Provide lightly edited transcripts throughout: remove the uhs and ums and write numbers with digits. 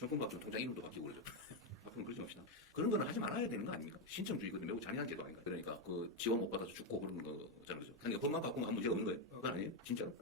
정권 바뀌면 통장 이름도 바뀌고 그러죠. 앞으로는 그러지 맙시다. 그런 거는 하지 말아야 되는 거 아닙니까? 신청주의거든 매우 잔인한 제도 아닌가? 그러니까 그 지원 못 받아서 죽고 그러는 거잖아요. 그죠? 그러니까 법만 바꾸면 아무 문제가 없는 거예요. 그건 아니에요? 진짜로?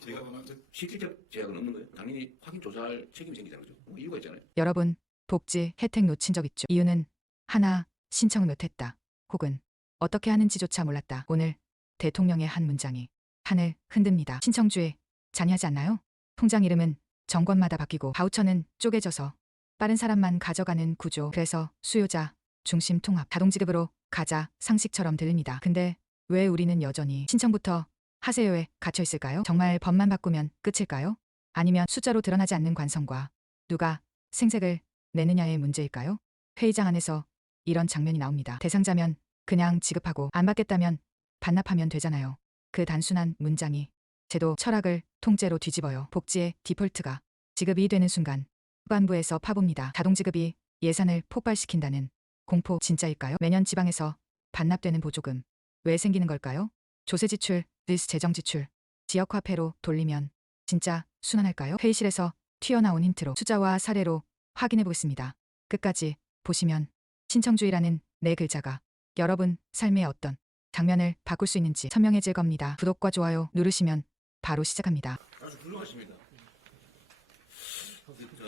제가 실질적 제약은 없는 거예요. 당연히 확인 조사할 책임이 생기잖아요. 그죠? 뭐 이유가 있잖아요. 여러분, 복지 혜택 놓친 적 있죠? 이유는 하나, 신청을 못했다. 혹은 어떻게 하는지조차 몰랐다. 오늘 대통령의 한 문장이 판을 흔듭니다. 신청주의 잔인하지 않나요? 통장 이름은 정권마다 바뀌고 바우처는 쪼개져서 빠른 사람만 가져가는 구조. 그래서 수요자 중심 통합 자동지급으로 가자 상식처럼 들립니다. 근데 왜 우리는 여전히 신청부터 하세요에 갇혀 있을까요? 정말 법만 바꾸면 끝일까요? 아니면 숫자로 드러나지 않는 관성과 누가 생색을 내느냐의 문제일까요? 회의장 안에서 이런 장면이 나옵니다. 대상자면 그냥 지급하고 안 받겠다면 반납하면 되잖아요. 그 단순한 문장이 제도 철학을 통째로 뒤집어요. 복지의 디폴트가 지급이 되는 순간 후반부에서 파봅니다. 자동지급이 예산을 폭발시킨다는 공포 진짜일까요? 매년 지방에서 반납되는 보조금 왜 생기는 걸까요? 조세지출, 재정지출, 지역화폐로 돌리면 진짜 순환할까요? 회의실에서 튀어나온 힌트로 숫자와 사례로 확인해 보겠습니다. 끝까지 보시면 신청주의라는 네 글자가 여러분 삶의 어떤 장면을 바꿀 수 있는지 선명해질 겁니다. 구독과 좋아요 누르시면 바로 시작합니다. 아주 훌륭하십니다.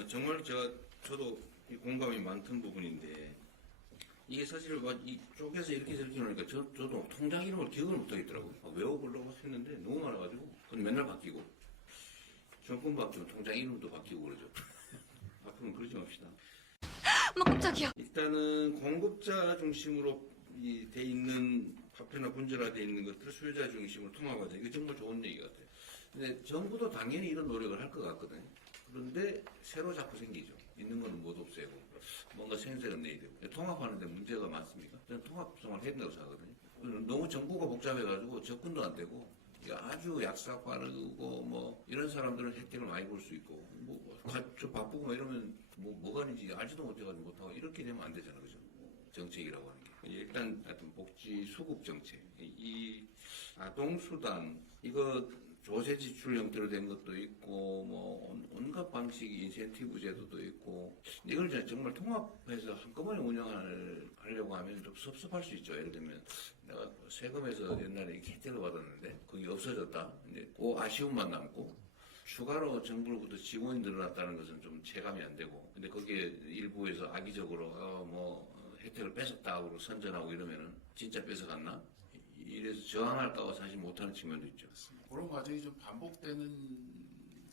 정말 저도 이 공감이 많던 부분인데 이게 사실 이 쪽에서 이렇게 저렇게 하니까 저도 통장 이름을 기억을 못하겠더라고요. 외워보려고 했는데 너무 많아가지고 근데 맨날 바뀌고 정권 바뀌면 통장 이름도 바뀌고 그러죠. 앞으로는 그러지 맙시다. 엄마 깜짝이야. 일단은 공급자 중심으로 돼 있는 화폐나 분절화돼 있는 것들을 수요자 중심으로 통합하자. 이거 정말 좋은 얘기 같아요. 근데 정부도 당연히 이런 노력을 할 것 같거든요. 그런데 새로 자꾸 생기죠. 있는 거는 못 없애고 뭔가 생색은 내야 되고 통합하는데 문제가 많습니까? 저는 통합성을 해야 된다고 생각하거든요. 너무 정부가 복잡해가지고 접근도 안 되고 아주 약삭 빠르고 뭐 이런 사람들은 혜택을 많이 볼 수 있고 저 바쁘고 뭐 이러면 뭐가 있는지 알지도 못해가지고 못하고 이렇게 되면 안 되잖아요. 그죠? 정책이라고 하는 게. 일단 하여튼 복지 수급 정책, 이 아동수당 이거 조세 지출 형태로 된 것도 있고 뭐 온갖 방식의 인센티브 제도도 있고 이걸 이제 정말 통합해서 한꺼번에 운영하려고 하면 좀 섭섭할 수 있죠. 예를 들면 내가 세금에서 옛날에 혜택을 받았는데 그게 없어졌다. 이제 그 아쉬움만 남고 추가로 정부로부터 지원이 늘어났다는 것은 좀 체감이 안 되고 근데 거기에 일부에서 악의적으로 뭐 혜택을 뺏었다고 선전하고 이러면은 진짜 뺏어갔나? 이래서 저항할까봐 사실 못하는 측면도 있죠. 그런 과정이 좀 반복되는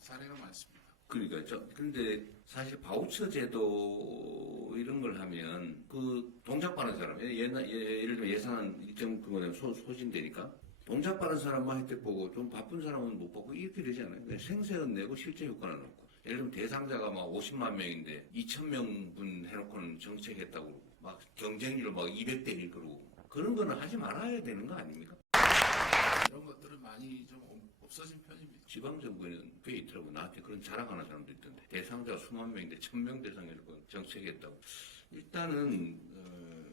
사례가 많습니다. 그러니까 근데 사실 바우처 제도 이런 걸 하면 그 동작 받는 사람 예를 들면 예산 일정 그거는 소진되니까 동작 받는 사람만 혜택 보고 좀 바쁜 사람은 못 받고 이렇게 되지 않아요? 생색은 내고 실제 효과는 없고 예를 들면 대상자가 막 50만 명인데 2,000명분 해놓고는 정책했다고 그러고 막 경쟁률 막 200대 1 그러고 그런 거는 하지 말아야 되는 거 아닙니까? 이런 것들은 많이 좀 없어진 편입니다. 지방정부에는 꽤 있더라고. 나한테 그런 자랑하는 사람도 있던데. 대상자가 수만 명인데 1,000명 대상이고 정책했다고. 일단은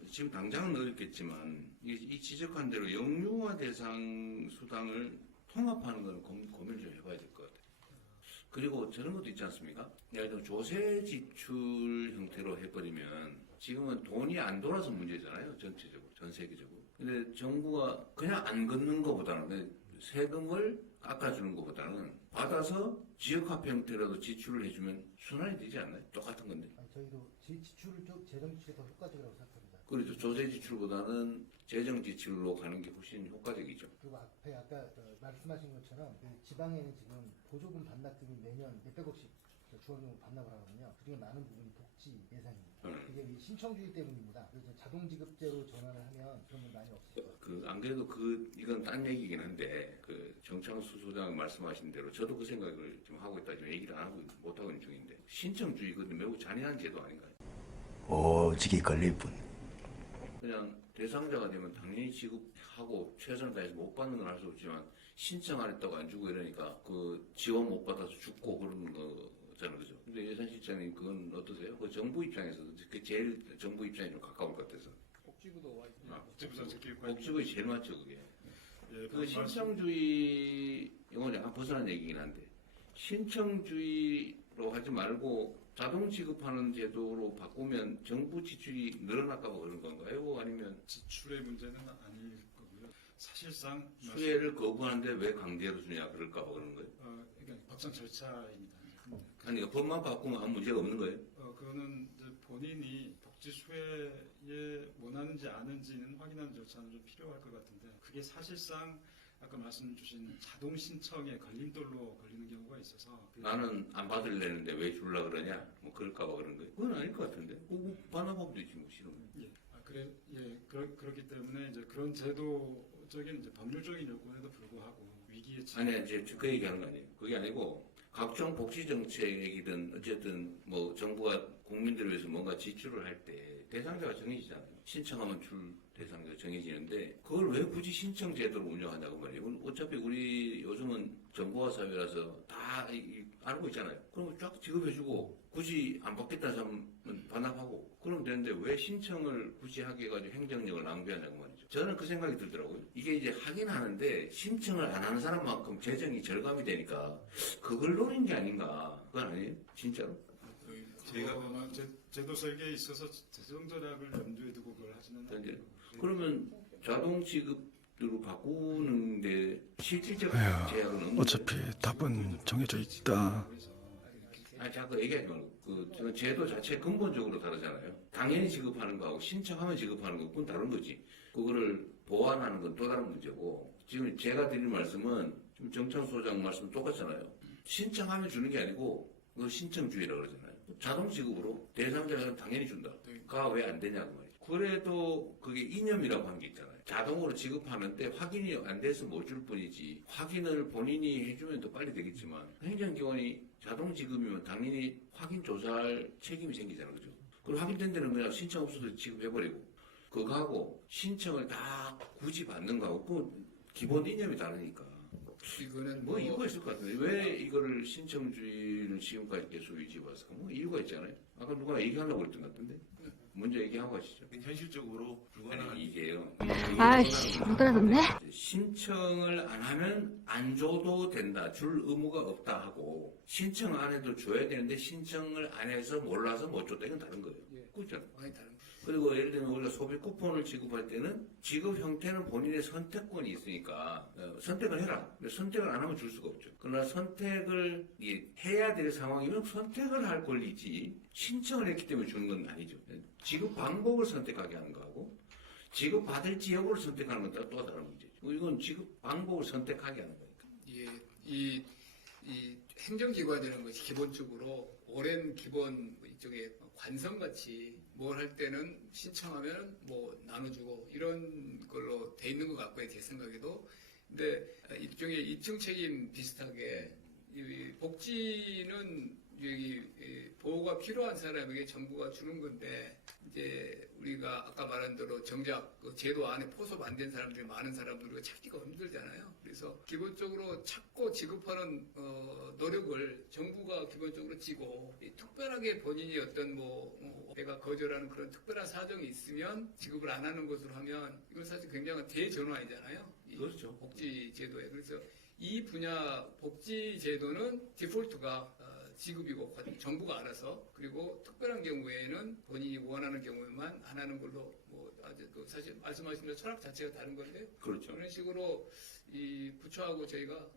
지금 당장은 어렵겠지만 이 지적한 대로 영유아 대상 수당을 통합하는 건 고민을 좀 해봐야 될 것 같아요. 그리고 저런 것도 있지 않습니까? 예를 들면 조세 지출 형태로 해버리면 지금은 돈이 안 돌아서 문제잖아요. 전체적으로, 전 세계적으로. 근데 정부가 그냥 안 걷는 것보다는 세금을 깎아주는 것보다는 받아서 지역화폐 형태라도 지출을 해주면 순환이 되지 않나요? 똑같은 건데. 저희도 지출을 좀 재정 지출이 더 효과적이라고 생각합니다. 그렇죠. 조세 지출보다는 재정 지출로 가는 게 훨씬 효과적이죠. 그리고 앞에 아까 말씀하신 것처럼 그 지방에는 지금 보조금 반납금이 매년 몇백억씩 주원금 반납을 하거든요. 그중에 많은 부분이 복지 예산입니다. 그게 이 신청주의 때문입니다. 그래서 자동지급제로 전환을 하면 그런 건 많이 없을 것 같아요. 안 그래도 이건 딴 얘기긴 한데 정창수 소장 말씀하신 대로 저도 그 생각을 좀 하고 있다. 지금 얘기를 안 하고 못 하고 있는 중인데 신청주의거든 매우 잔인한 제도 아닌가요? 오직이 걸릴 뿐. 그냥 대상자가 되면 당연히 지급하고 최선을 다해서 못 받는 건 할 수 없지만 신청 안 했다고 안 주고 이러니까 그 지원 못 받아서 죽고 그러는 거잖아요. 그죠? 근데 예산실장님 그건 어떠세요? 그 정부 입장에서 그 제일 정부 입장이 좀 가까울 것 같아서. 복지부도 와 있습니다. 복지부 복지부에 제일 맞죠 그게. 예, 그 신청주의 이건 약간 벗어난 얘기긴 한데 신청주의로 하지 말고 자동 지급하는 제도로 바꾸면 정부 지출이 늘어날까 봐 그런 건가요? 아니면 지출의 문제는 아닐 거고요. 사실상 수혜를 거부하는데 왜 강제로 주냐 그럴까 봐 그런 거예요? 그러니까 법상 절차입니다. 아니 그러니까 법만 바꾸면 아무 문제가 없는 거예요? 그거는 이제 본인이 복지 수혜에 원하는지 아는지는 확인하는 절차는 좀 필요할 것 같은데 그게 사실상 아까 말씀 주신 자동 신청에 걸림돌로 걸리는 경우가 있어서 나는 안 받을래는데 왜 주려고 그러냐? 뭐 그럴까 봐 그런 거예요? 그건 아닐 것 같은데. 그거 반납하면 되지 뭐 싫으면. 그렇기 때문에 이제 그런 제도적인 이제 법률적인 요건에도 불구하고 위기에 아니 이제 그 얘기하는 거 아니에요. 그게 아니고 각종 복지 정책이든 어쨌든 뭐 정부가 국민들을 위해서 뭔가 지출을 할 때 대상자가 정해지잖아요. 신청하면 줄 대상자가 정해지는데 그걸 왜 굳이 신청 제도를 운영하냐고 말이에요. 어차피 우리 요즘은 정보화 사회라서 다 알고 있잖아요. 그럼 쫙 지급해주고 굳이 안 받겠다는 사람은 반납하고 그러면 되는데 왜 신청을 굳이 하게 해가지고 행정력을 낭비하냐고 말이죠. 저는 그 생각이 들더라고요. 이게 이제 하긴 하는데 신청을 안 하는 사람만큼 재정이 절감이 되니까 그걸 노린 게 아닌가. 그건 아니에요? 진짜로? 제가 제도 설계에 있어서 재정 절약을 염두에 두고 그걸 하지는 이제 않고 그러면 자동 지급으로 바꾸는데 실질적 에휴, 제약은 없는 어차피 답은 정해져 있다. 아니 자꾸 얘기하지 말고 저는 제도 자체 근본적으로 다르잖아요. 당연히 지급하는 거하고 신청하면 지급하는 거 그건 다른 거지. 그거를 보완하는 건 또 다른 문제고 지금 제가 드린 말씀은 지금 정창 소장 말씀 똑같잖아요. 신청하면 주는 게 아니고 그거 신청주의라고 그러잖아요. 자동 지급으로 대상자는 당연히 준다. 가 왜 안 되냐고 말이죠. 그래도 그게 이념이라고 하는 게 있잖아요. 자동으로 지급하는데 확인이 안 돼서 못 줄 뿐이지 확인을 본인이 해주면 더 빨리 되겠지만 행정기관이 자동 지급이면 당연히 확인 조사할 책임이 생기잖아요. 그죠? 그리고 확인된 데는 그냥 신청 없어도 지급해버리고 그거하고 신청을 다 굳이 받는 거하고 그 기본 이념이 다르니까 이거는 뭐 이유가 있을 것 같은데 왜 이거를 신청주의를 지금까지 계속 유지해왔을까? 뭐 이유가 있잖아요. 아까 누가 얘기하려고 그랬던 것 같은데 먼저 얘기하고 가시죠. 현실적으로 불가능한 아니 이게요. 아이씨, 못 알아듣네. 신청을 안 하면 안 줘도 된다. 줄 의무가 없다 하고 신청 안 해도 줘야 되는데 신청을 안 해서 몰라서 못 줬다. 이건 다른 거예요. 그렇죠. 많이 다른 거. 그리고 예를 들면 우리가 소비 쿠폰을 지급할 때는 지급 형태는 본인의 선택권이 있으니까 선택을 해라. 선택을 안 하면 줄 수가 없죠. 그러나 선택을 해야 될 상황이면 선택을 할 권리지 신청을 했기 때문에 주는 건 아니죠. 지급 방법을 선택하게 하는 거하고 지급 받을지 여부를 선택하는 건 또 다른 문제죠. 이건 지급 방법을 선택하게 하는 거니까. 이 행정기관이라는 것이 기본적으로 오랜 기본 이쪽에 관성같이 뭘 할 때는 신청하면 뭐 나눠주고 이런 걸로 돼 있는 것 같고요. 제 생각에도. 근데 일종의 이층 책임 비슷하게 이 복지는 여기 보호가 필요한 사람에게 정부가 주는 건데 이제 우리가 아까 말한 대로 정작 그 제도 안에 포섭 안 된 사람들이 많은 사람들을 찾기가 힘들잖아요. 그래서 기본적으로 찾고 지급하는 노력을 정부가 기본적으로 지고 특별하게 본인이 어떤 내가 거절하는 그런 특별한 사정이 있으면 지급을 안 하는 것으로 하면 이건 사실 굉장한 대전환이잖아요. 이 그렇죠. 복지 제도에. 그래서 이 분야 복지 제도는 디폴트가 지급이고 정부가 알아서 그리고 특별한 경우에는 본인이 원하는 경우에만 안 하는 걸로 사실 말씀하신 대로 철학 자체가 다른 건데 그렇죠. 그런 식으로 이 부처하고 저희가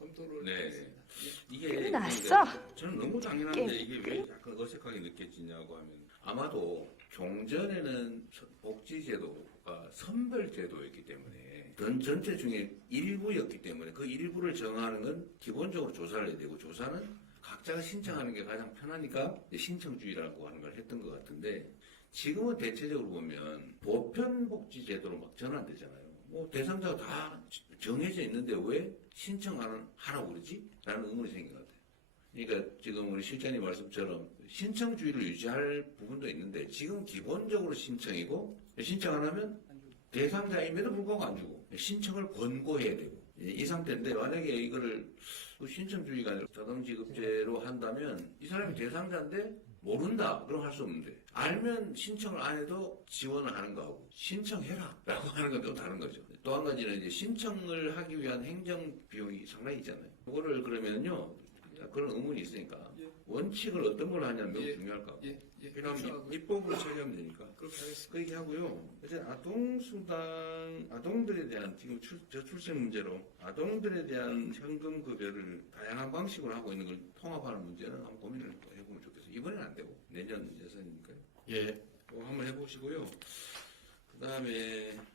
검토를 네. 하겠습니다. 이게 났어? 저는 너무 당연한데 이게 왜 약간 어색하게 느껴지냐고 하면 아마도 종전에는 복지제도가 선별제도였기 때문에 전체 중에 일부였기 때문에 그 일부를 정하는 건 기본적으로 조사를 해야 되고 조사는 각자가 신청하는 게 가장 편하니까 신청주의라고 하는 걸 했던 것 같은데 지금은 대체적으로 보면 보편복지제도로 막 전환되잖아요. 뭐 대상자가 다 정해져 있는데 왜 신청 안 하라고 그러지? 라는 의문이 생긴 것 같아요. 그러니까 지금 우리 실장님 말씀처럼 신청주의를 유지할 부분도 있는데 지금 기본적으로 신청이고 신청 안 하면 대상자임에도 불구하고 안 주고 신청을 권고해야 되고 이 상태인데 만약에 이거를 신청주의가 아니라 자동지급제로 한다면 이 사람이 대상자인데 모른다 그럼 할 수 없는데 알면 신청을 안 해도 지원을 하는 거하고 신청해라 라고 하는 건 또 다른 거죠. 또 한 가지는 이제 신청을 하기 위한 행정 비용이 상당히 있잖아요. 그거를 그러면요 그런 의문이 있으니까 원칙을 어떤 걸 하냐면 매우 예. 중요할 것 같고. 예, 예. 그럼 그렇죠. 입법으로 처리하면 되니까. 그렇게 하겠습니다. 그 얘기하고요. 이제 아동들에 대한 지금 저출생 문제로 아동들에 대한 현금 급여를 다양한 방식으로 하고 있는 걸 통합하는 문제는 한번 고민을 해보면 좋겠어요. 이번에는 안 되고 내년 예산이니까요. 예. 한번 해보시고요. 그 다음에